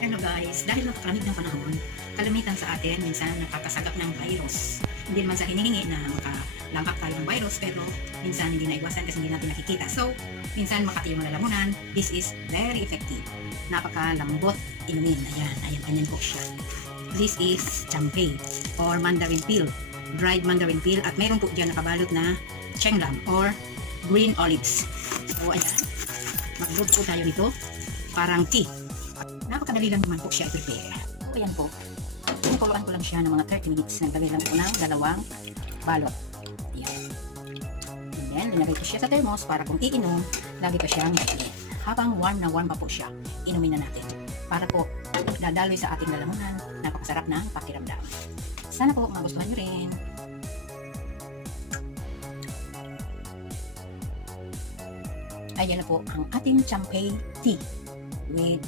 Hello guys, dahil napakalamig ng panahon, kalamitan sa atin minsan nakakasagap ng virus. Hindi naman sa hinihingi na makalangkap tayo ng virus, pero minsan hindi naiwasan kasi hindi natin nakikita. So, minsan makati yung lalamunan. This is very effective. Napakalambot inumin. Ayan po siya. This is champay or mandarin peel, dried mandarin peel, at mayroon po dyan nakabalot na chenglam or green olives. So, ayan. Mag-brew po tayo nito. Parang tea. Napakadali lang naman po siya i-prepare. So, ayan po. Pinukuluan ko lang siya ng mga 30 minutes. Naglagay lang po ng dalawang balot. Ayan. And then, linagay ko siya sa thermos para kung iinom, lagi pa siyang mainit. Habang warm na warm pa po siya, inumin na natin. Para po, dadaloy sa ating lalamunan. Napakasarap ng pakiramdam. Sana po magustuhan nyo rin. Ayan na po ang ating champay tea with